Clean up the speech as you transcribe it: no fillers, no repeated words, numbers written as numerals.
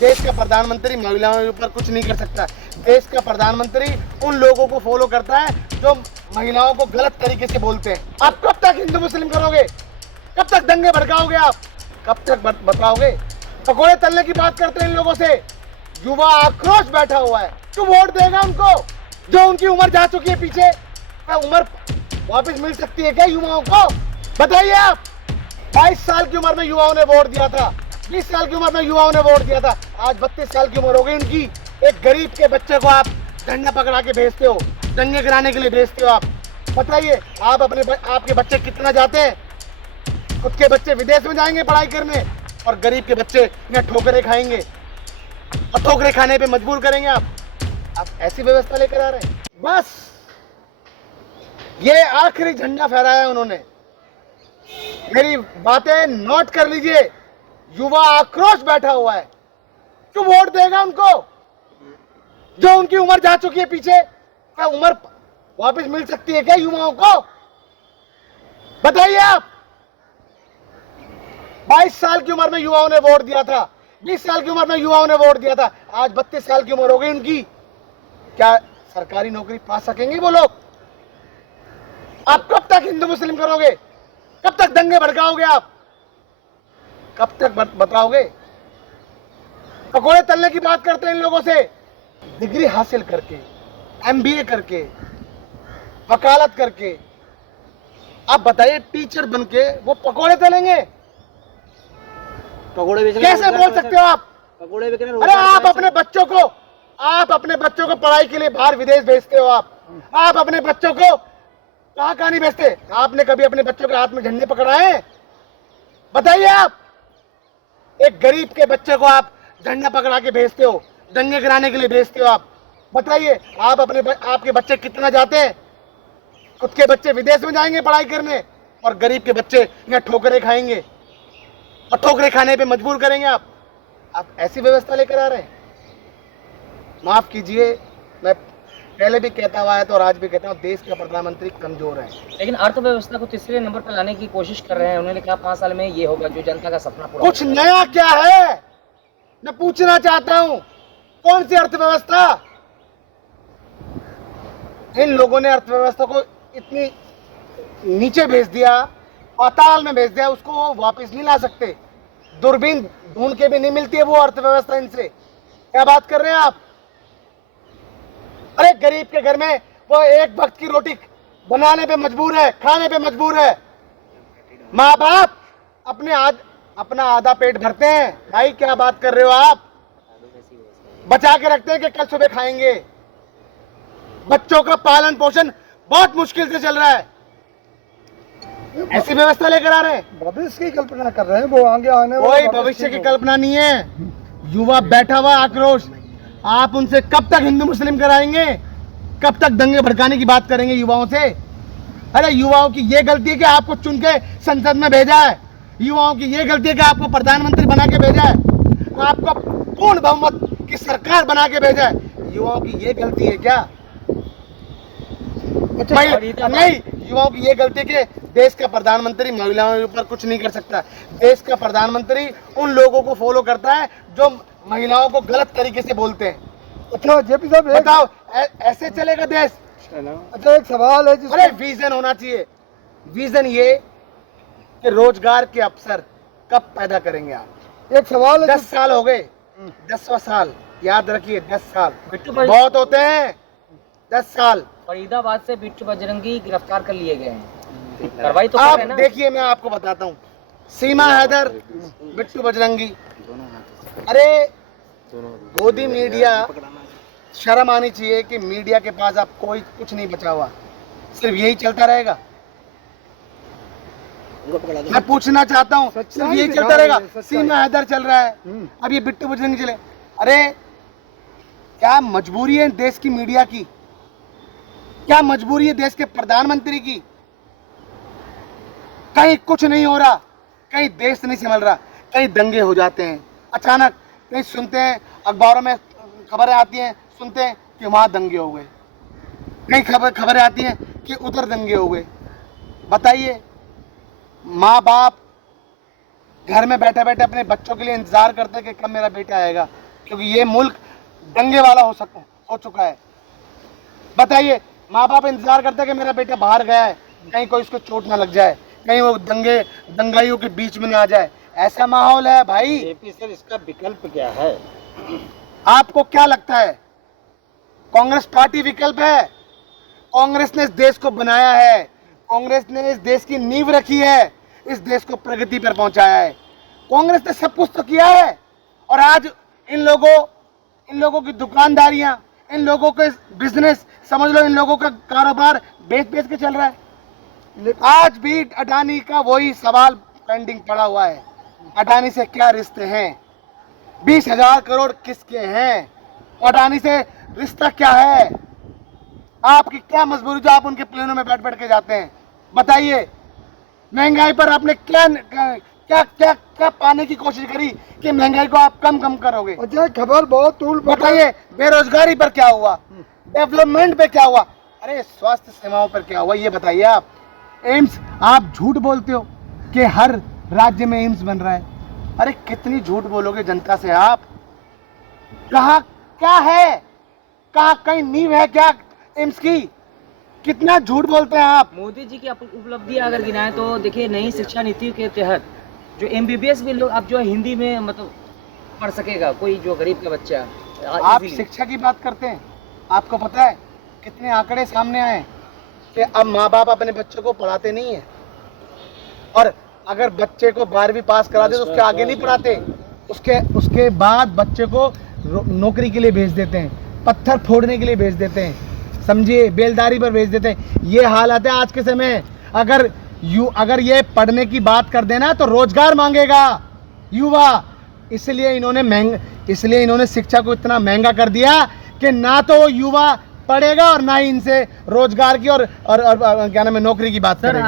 देश का प्रधानमंत्री महिलाओं के ऊपर कुछ नहीं कर सकता। देश का प्रधानमंत्री उन लोगों को फॉलो करता है जो महिलाओं को गलत तरीके से बोलते हैं। आप कब तक हिंदू मुस्लिम करोगे? कब तक दंगे भड़काओगे? आप कब तक बताओगे? पकोड़े तलने की बात करते हैं इन लोगों से। युवा आक्रोश बैठा हुआ है, क्यों वोट देगा उनको जो उनकी उम्र जा चुकी है पीछे? क्या उम्र वापस मिल सकती है क्या युवाओं को? बताइए आप। 22 साल की उम्र में युवाओं ने वोट दिया था, 20 साल की उम्र में युवाओं ने वोट दिया था, आज 32 साल की उम्र हो गई उनकी। एक गरीब के बच्चे को आप डंडा पकड़ा के भेजते हो, दंगे कराने के लिए भेजते हो आप। बताइए आप आपके बच्चे कितना जाते हैं? खुद के बच्चे विदेश में जाएंगे पढ़ाई करने और गरीब के बच्चे यहाँ ठोकरें खाएंगे और ठोकरें खाने पे मजबूर करेंगे आप ऐसी व्यवस्था लेकर आ रहे हैं। बस ये आखिरी झंडा फहराया उन्होंने। मेरी बातें नोट कर लीजिए। युवा आक्रोश बैठा हुआ है, क्यों वोट देगा उनको जो उनकी उम्र जा चुकी है पीछे? क्या उम्र वापस मिल सकती है क्या युवाओं को? बताइए आप। 22 साल की उम्र में युवाओं ने वोट दिया था, 20 साल की उम्र में युवाओं ने वोट दिया था, आज 32 साल की उम्र हो गई उनकी। क्या सरकारी नौकरी पा सकेंगे वो लोग? आप कब तक हिंदू मुस्लिम करोगे? कब तक दंगे भड़काओगे? आप कब तक बताओगे? पकोड़े तलने की बात करते हैं इन लोगों से। डिग्री हासिल करके, MBA करके, वकालत करके, आप बताइए टीचर बनके वो पकोड़े तलेंगे? पकोड़े बेचने कैसे बोल सकते हो आप? पकोड़े बेचने अरे आप अपने बच्चों को पढ़ाई के लिए बाहर विदेश भेजते हो। आप अपने बच्चों को कहाँ नहीं भेजते? आपने कभी अपने बच्चों के हाथ में झंडे पकड़ाए? बताइए आप। एक गरीब के बच्चे को आप झंडा पकड़ा के भेजते हो, दंगे कराने के लिए भेजते हो आप। बताइए आप आपके बच्चे कितना जाते हैं? खुद के बच्चे विदेश में जाएंगे पढ़ाई करने और गरीब के बच्चे यहाँ ठोकरें खाएंगे और ठोकरें खाने पे मजबूर करेंगे आप ऐसी व्यवस्था लेकर आ रहे हैं। माफ कीजिए, मैं पहले भी कहता हुआ है तो आज भी कहता हूँ, देश का प्रधानमंत्री कमजोर है। लेकिन अर्थव्यवस्था को तीसरे नंबर पर लाने की कोशिश कर रहे हैं। उन्होंने कहा 5 साल में ये होगा जो जनता का सपना पूरा कुछ नया क्या है मैं पूछना चाहता हूँ। कौन सी अर्थव्यवस्था? इन लोगों ने अर्थव्यवस्था को इतनी नीचे भेज दिया, पाताल में भेज दिया, उसको वो वापस नहीं ला सकते। दूरबीन ढूंढ के भी नहीं मिलती है वो अर्थव्यवस्था इनसे। क्या बात कर रहे हैं आप? अरे गरीब के घर में वो एक वक्त की रोटी बनाने पे मजबूर है, खाने पे मजबूर है। माँ बाप अपना आधा पेट भरते हैं। भाई क्या बात कर रहे हो आप? बचा के रखते हैं कि कल सुबह खाएंगे। बच्चों का पालन पोषण बहुत मुश्किल से चल रहा है। ऐसी व्यवस्था लेकर आ रहे हैं। भविष्य की कल्पना कर रहे हैं वो, आगे आने वाले कोई भविष्य की कल्पना नहीं है। युवा बैठा हुआ आक्रोश। आप उनसे कब तक हिंदू मुस्लिम कराएंगे? कब तक दंगे भड़काने की बात करेंगे युवाओं से? अरे युवाओं की ये गलती है कि आपको चुन के संसद में भेजा है। युवाओं की ये गलती है कि आपको प्रधानमंत्री बना के भेजा है, आपको पूर्ण बहुमत की सरकार बना के भेजा है। युवाओं की ये गलती है क्या? नहीं, युवाओं की ये गलती है कि देश का प्रधानमंत्री महिलाओं के ऊपर कुछ नहीं कर सकता। देश का प्रधानमंत्री उन लोगों को फॉलो करता है जो महिलाओं को गलत तरीके से बोलते हैं। अच्छा जेपी साहब, बताओ ऐसे चलेगा देश? अच्छा एक सवाल है अरे विजन होना चाहिए। विजन ये कि रोजगार के अवसर कब पैदा करेंगे आप? एक सवाल है 10 साल हो गए, 10वां साल, याद रखिए 10 साल बहुत होते हैं। 10 साल। फरीदाबाद से बिट्टू बजरंगी गिरफ्तार कर लिए गए हैं, कार्रवाई तो कर आप रहे हैं ना? देखिए मैं आपको बताता हूँ, सीमा हैदर, बिट्टू बजरंगी। अरे गोदी मीडिया, शर्म आनी चाहिए कि मीडिया के पास अब कोई कुछ नहीं बचा हुआ, सिर्फ यही चलता रहेगा। मैं पूछना चाहता हूँ, सिर्फ यही चलता रहेगा? सीमा हैदर चल रहा है, अब ये बिट्टू बजरंगी चले। अरे क्या मजबूरी है देश की मीडिया की? क्या मजबूरी है देश के प्रधानमंत्री की? कहीं कुछ नहीं हो रहा, कहीं देश नहीं संभल रहा, कहीं दंगे हो जाते हैं अचानक, कहीं सुनते हैं अखबारों में खबरें आती हैं, सुनते हैं कि वहां दंगे हो गए, कहीं खबरें आती हैं कि उधर दंगे हो गए। बताइए, माँ बाप घर में बैठे बैठे अपने बच्चों के लिए इंतजार करते हैं कि कब मेरा बेटा आएगा, क्योंकि ये मुल्क दंगे वाला हो चुका है। बताइए, माँ बाप इंतजार करते हैं कि मेरा बेटा बाहर गया है, कहीं कोई उसको चोट ना लग जाए, कहीं वो दंगाइयों के बीच में ना आ जाए। ऐसा माहौल है भाई। जेपी सर, इसका विकल्प क्या है? आपको क्या लगता है कांग्रेस पार्टी विकल्प है? कांग्रेस ने इस देश को बनाया है, कांग्रेस ने इस देश की नींव रखी है, इस देश को प्रगति पर पहुंचाया है। कांग्रेस ने सब कुछ तो किया है, और आज इन लोगों की दुकानदारियां, इन लोगों के बिजनेस, समझ लो इन लोगों का कारोबार बेच के चल रहा है। आज भी अडानी का वही सवाल पेंडिंग पड़ा हुआ है, अडानी से क्या रिश्ते हैं? 20,000 करोड़ किसके हैं? अडानी से रिश्ता क्या है? आपकी क्या मजबूरी जो आप उनके प्लेनों में बैठ के जाते हैं? बताइए, महंगाई पर आपने क्या पाने की कोशिश करी कि महंगाई को आप कम करोगे? अच्छा, खबर बहुत तूल बताइए, बेरोजगारी पर क्या हुआ? डेवलपमेंट पे क्या हुआ? अरे स्वास्थ्य सेवाओं पर क्या हुआ? ये बताइए आप। एम्स, आप झूठ बोलते हो कि हर राज्य में एम्स बन रहा है। अरे कितनी झूठ बोलोगे जनता से आप? कहाँ क्या है? कहाँ कहीं नींव है क्या एम्स की? कितना झूठ बोलते हैं आप। मोदी जी की उपलब्धि अगर गिनाएं तो देखिए, नई शिक्षा नीति के तहत जो एमबीबीएस भी लोग अब जो है हिंदी में मतलब पढ़ सकेगा, कोई जो गरीब का बच्चा। आप शिक्षा की बात करते हैं, आपको पता है कितने आंकड़े सामने आए कि अब माँ बाप अपने बच्चों को पढ़ाते नहीं है, और अगर बच्चे को 12वीं पास करा दे तो उसके आगे नहीं पढ़ाते, उसके बाद बच्चे को नौकरी के लिए भेज देते हैं, पत्थर फोड़ने के लिए भेज देते हैं, समझिए, बेलदारी पर भेज देते हैं। ये हालत है आज के समय। अगर ये पढ़ने की बात कर देना तो रोजगार मांगेगा युवा, इसलिए इन्होंने शिक्षा को इतना महंगा कर दिया कि ना तो वो युवा पढ़ेगा और ना ही इनसे रोजगार की और क्या नाम है, नौकरी की बात करेगा।